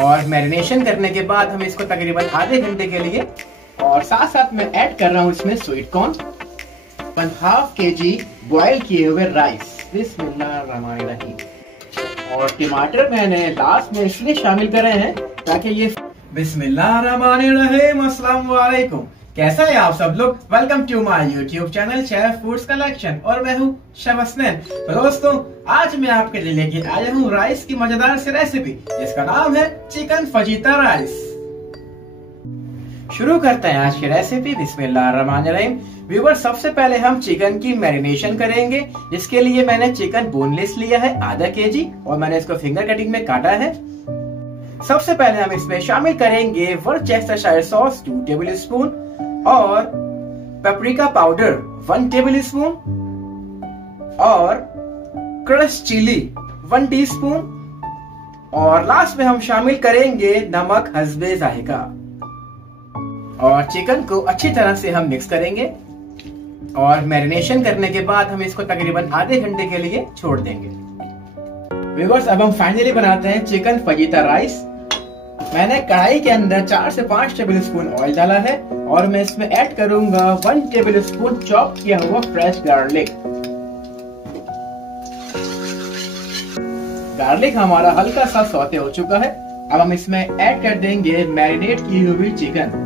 और मैरिनेशन करने के बाद हम इसको तकरीबन आधे घंटे के लिए, और साथ साथ में ऐड कर रहा हूँ इसमें स्वीट कॉर्न, 1/2 kg बॉयल किए हुए राइस, बिस्मिल्लाहिर्रहमानिर्रहीम। और टमाटर मैंने लास्ट में इसलिए शामिल करे हैं ताकि ये बिस्मिल्लाहिर्रहमानिर्रहीम। अस्सलाम वालेकुम, कैसा है आप सब लोग। Welcome to my YouTube channel chef foods collection, और मैं हूँ शेफ हसनैन। तो दोस्तों, आज मैं आपके लिए लेके आया हूँ राइस की मजेदार सी रेसिपी जिसका नाम है चिकन फजीता राइस। शुरू करते हैं आज की रेसिपी। बिस्मिल्लाहिर्रहमानिर्रहीम। व्यूअर्स, सबसे पहले हम चिकन की मैरिनेशन करेंगे, जिसके लिए मैंने चिकन बोनलेस लिया है आधा केजी, और मैंने इसको फिंगर कटिंग में काटा है। सबसे पहले हम इसमें शामिल करेंगे वर्सेस्टरशायर सॉस 2 टेबल स्पून और पेपरिका पाउडर 1 टेबल स्पून और क्रश चिली 1 टीस्पून, और लास्ट में हम शामिल करेंगे नमक हस्बे जायका। और चिकन को अच्छी तरह से हम मिक्स करेंगे, और मैरिनेशन करने के बाद हम इसको तकरीबन आधे घंटे के लिए छोड़ देंगे। व्यूअर्स, अब हम फाइनली बनाते हैं चिकन फजीता राइस। मैंने कढ़ाई के अंदर 4 से 5 टेबल स्पून ऑयल डाला है, और मैं इसमें ऐड करूंगा 1 टेबल स्पून चॉप किया हुआ फ्रेश गार्लिक। गार्लिक हमारा हल्का सा सौते हो चुका है। अब हम इसमें ऐड कर देंगे मैरिनेट की हुई चिकन।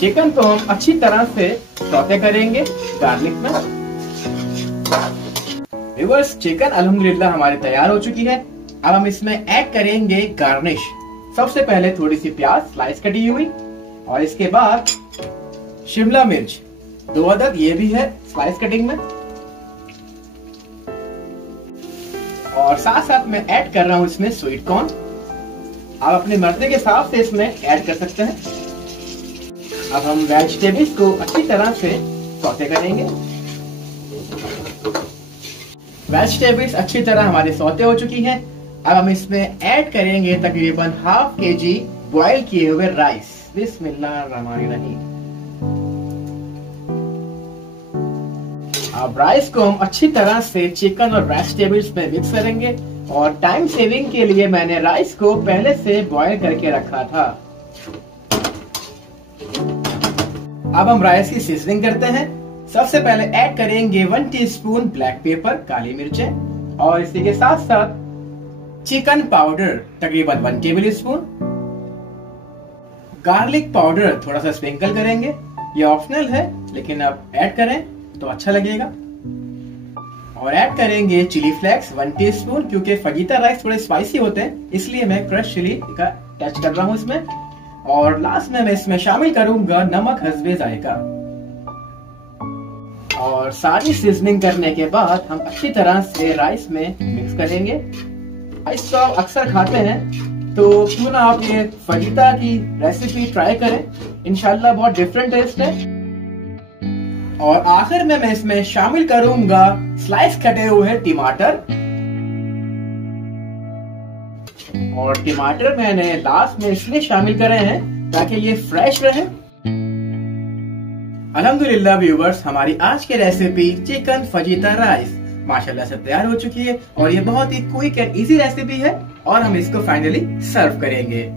चिकन को हम अच्छी तरह से सौते करेंगे गार्लिक में। व्यूअर्स, चिकन अल्हम्दुलिल्लाह हमारी तैयार हो चुकी है। अब हम इसमें ऐड करेंगे गार्निश। सबसे पहले थोड़ी सी प्याज स्लाइस कटी हुई, और इसके बाद शिमला मिर्च 2 अदद, ये भी है स्लाइस कटिंग में। और साथ साथ में ऐड कर रहा हूं इसमें स्वीट कॉर्न। आप अपने मर्जी के हिसाब से इसमें ऐड कर सकते हैं। अब हम वेजिटेबल्स को अच्छी तरह से सौते करेंगे। वेजिटेबल्स अच्छी तरह हमारी सौते हो चुकी हैं। अब हम इसमें ऐड करेंगे तकरीबन 1/2 kg बॉयल किए हुए राइस, बिस्मिल्लाहिर्रहमानिर्रहीम। अब राइस को हम अच्छी तरह से चिकन और वेजिटेबल्स में मिक्स करेंगे, और टाइम सेविंग के लिए मैंने राइस को पहले से बॉयल करके रखा था। अब हम राइस की सीजनिंग करते हैं। सबसे पहले ऐड करेंगे 1 टीस्पून ब्लैक पेपर, काली मिर्चें, और इसी के साथ साथ चिकन पाउडर तकरीबन 1 टेबल स्पून, गार्लिक पाउडर थोड़ा सा स्प्रिंकल करेंगे। ये ऑप्शनल है, लेकिन आप ऐड करें तो अच्छा लगेगा। और ऐड करेंगे चिली फ्लेक्स 1 टीस्पून, क्योंकि फजीता राइस थोड़े स्पाइसी होते हैं, इसलिए मैं क्रश चिली का टच कर रहा हूं इसमें। और लास्ट में मैं इसमें शामिल करूंगा नमक हस्बे जायका। और सारी सीजनिंग करने के बाद हम अच्छी तरह से राइस में मिक्स करेंगे। राइस तो आप अक्सर खाते हैं, तो क्यों ना आप ये फजीता की रेसिपी ट्राई करें, इंशाल्लाह बहुत डिफरेंट टेस्ट है। और आखिर में मैं इसमें शामिल करूंगा स्लाइस कटे हुए टमाटर, और टमाटर मैंने लास्ट में इसलिए शामिल करे हैं ताकि ये फ्रेश रहे। अल्हम्दुलिल्लाह व्यूअर्स, हमारी आज की रेसिपी चिकन फजीता राइस माशाल्लाह से तैयार हो चुकी है, और ये बहुत ही क्विक एंड इजी रेसिपी है। और हम इसको फाइनली सर्व करेंगे।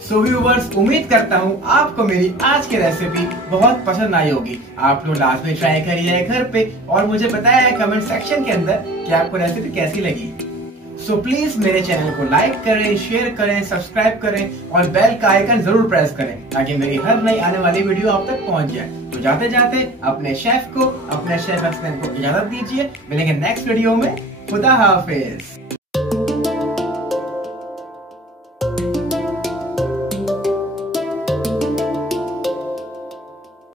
सो व्यूअर्स, उम्मीद करता हूँ आपको मेरी आज की रेसिपी बहुत पसंद आई होगी। आप लोग लाजमी ट्राई करिए घर पे, और मुझे बताया कमेंट सेक्शन के अंदर कि आपको रेसिपी कैसी लगी। सो प्लीज मेरे चैनल को लाइक करें, शेयर करें, सब्सक्राइब करें, और बेल का आइकन जरूर प्रेस करें, ताकि मेरी हर नई आने वाली वीडियो आप तक पहुंच जाए। तो जाते जाते अपने शेफ हसनैन को इजाजत दीजिए। मिलेंगे नेक्स्ट वीडियो में। खुदा हाफिज।